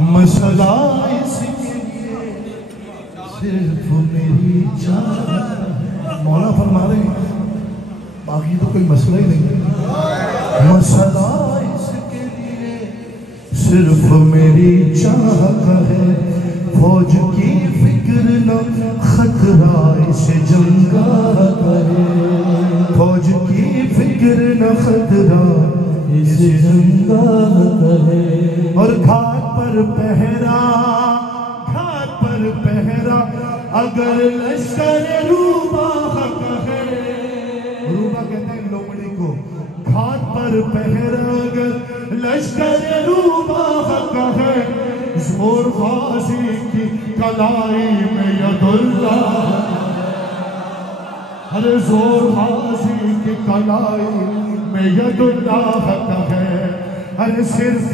مسئلہ اس کے لیے صرف میری چاہت. مولا فرما رہے ہیں باقی تو کوئی مسئلہ ہی نہیں ہے. مسئلہ اس کے لیے صرف میری چاہت ہے. فوج کی فکر نہ خطرہ اس جنگ کا ہے. فوج کی فکر نہ خطرہ اس جنگ کا ہے. اور گھاٹ پر پہرا اگر لشکر روبا حق ہے. روبا کہتے ہیں لومڑی کو. گھاٹ پر پہرا اگر لشکر روبا حق ہے. زور غازی کی کلائی میں ید اللہ. ہر زور غازی کی کلائی میں ید اللہ حق ہے. ہر صرف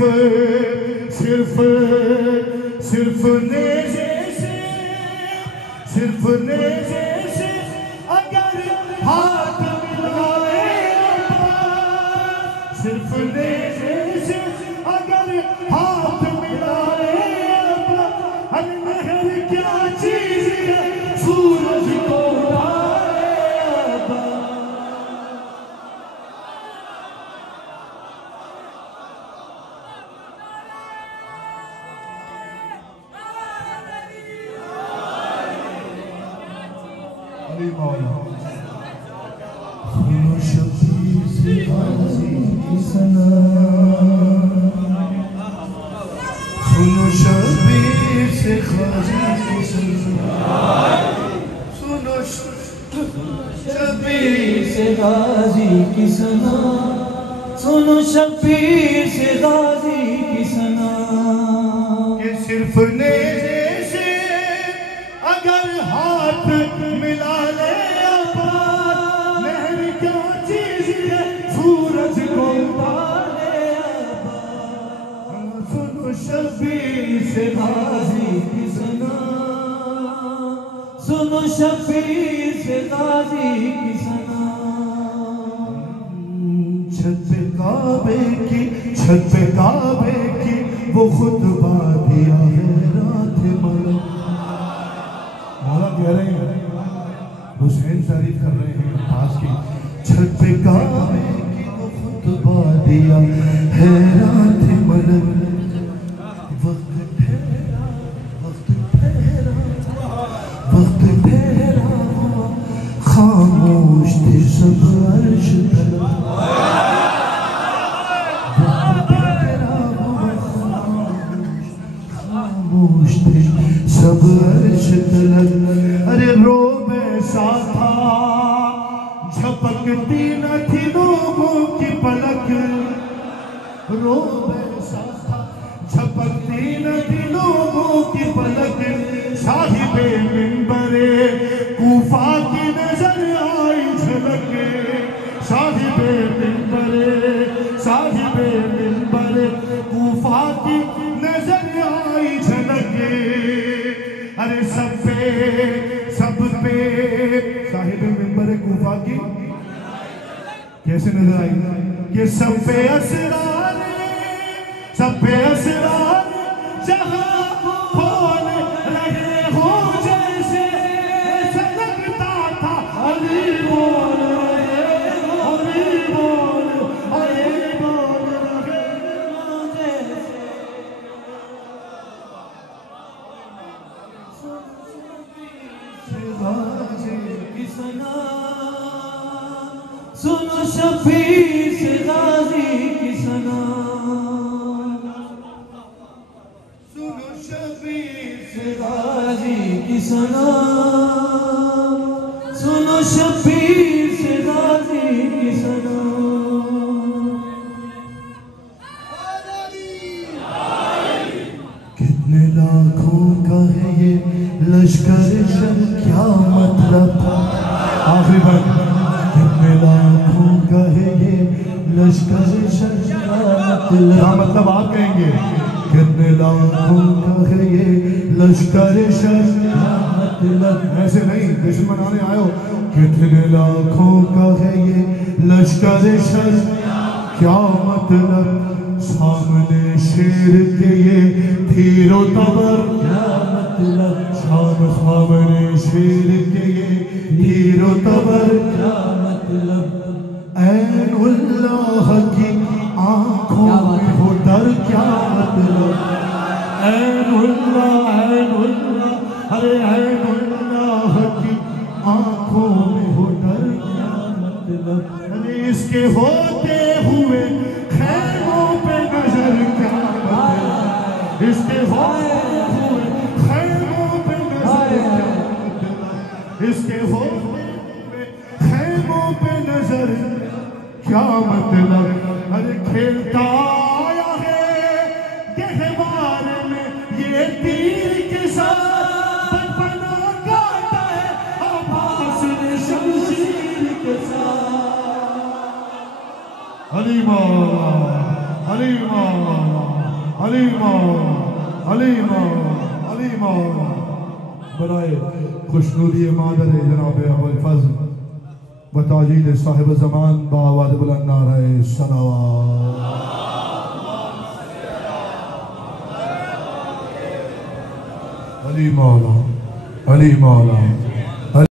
نیزے سے اگر ہاتھ ملائے اپنا. صرف نیزے سے اگر ہاتھ ملائے اپنا. ہر مہر کیا چیز ہے سورج کو اڑائے اپنا. سنو شبیر سے غازی کی ثنا. سنو شبیر سے غازی کی ثنا. سنو شبیر سے غازی کی ثنا. سنو شبیر سے غازی کی ثنا. کہ صرف نیزے سے اگر ہاتھ ملا لے آباد. نہر کیا چیز ہے سورج کو ڈالے آباد. سنو شبیر سے غازی کی ثنا. سنو شبیر سے غازی کی ثنا. چھت پہ کعبے کی وہ خطبہ دیا ہے رات ملک. مولا کہہ رہے ہیں حسین تعریف کر رہے ہیں عباس کی. چھت پہ کعبے کی وہ خطبہ دیا ہے رات ملک. وقت ٹھہرا خاموش تھے سب عرش طلب. خاموش تھے سب عرش طلب. ارے روب ایسا تھا جھپکتی نہ تھی لوگوں کی پلک. روب ایسا تھا جھپکتی نہ تھی لوگوں کی پلک. صاحب منبر کوفہ کی نظر آئی جھلک. صاحب منبر کوفہ کی نظر آئی جھلک. ارے سب پہ صاحب منبر کوفہ کی کیسے نظر آئی. کہ سب پہ اسرار جہاں کھول رہے ہو جیسے. ایسا لگتا تھا علی بول رہے ہو جیسے. سنو شبیر سے غازی کی ثنا. سنو شبیر سے غازی کی ثنا. سنو شبیر سے غازی کی ثنا. کتنے لاکھوں کا ہے یہ لشکر شر. کیا مطلب آخری بات. کتنے لاکھوں کا ہے یہ لشکر شر. کیا مطلب آپ کہیں گے. کتنے لاکھوں کا ہے یہ لشکر شر. ایسے نہیں دشمن آنے آئے ہو. کتنے لاکھوں کا ہے یہ لشکر شر. کیا مطلب. سامنے شیر کے یہ تیر و تبر کیا مطلب شام سامنے شیر کے یہ تیر و تبر کیا مطلب عین اللہ کی آنکھوں میں ہو ڈر کیا مطلب عین اللہ ارے عین اللہ کی آنکھوں میں ہو ڈر کیا مطلب ارے اس کے ہوتے ہوئے خیموں پہ نظر کیا مطلب اس کے ہوتے ہوئے خیموں پہ نظر کیا مطلب اس کے ہوتے ہوئے خیموں پہ نظر کیا مطلب ارے کھیلتا آیا ہے گہوار میں یہ تیر کے ساتھ پنا کاٹا ہے عباس نے شمشیر کے ساتھ علی مولا علی مولا علی مولا علی مولا علی مولا برائے خوشنودی مادر جناب ابو الفضل و تاجیل صاحب زمان بآواز بلند نعرہ صلوات علی مولا علی مولا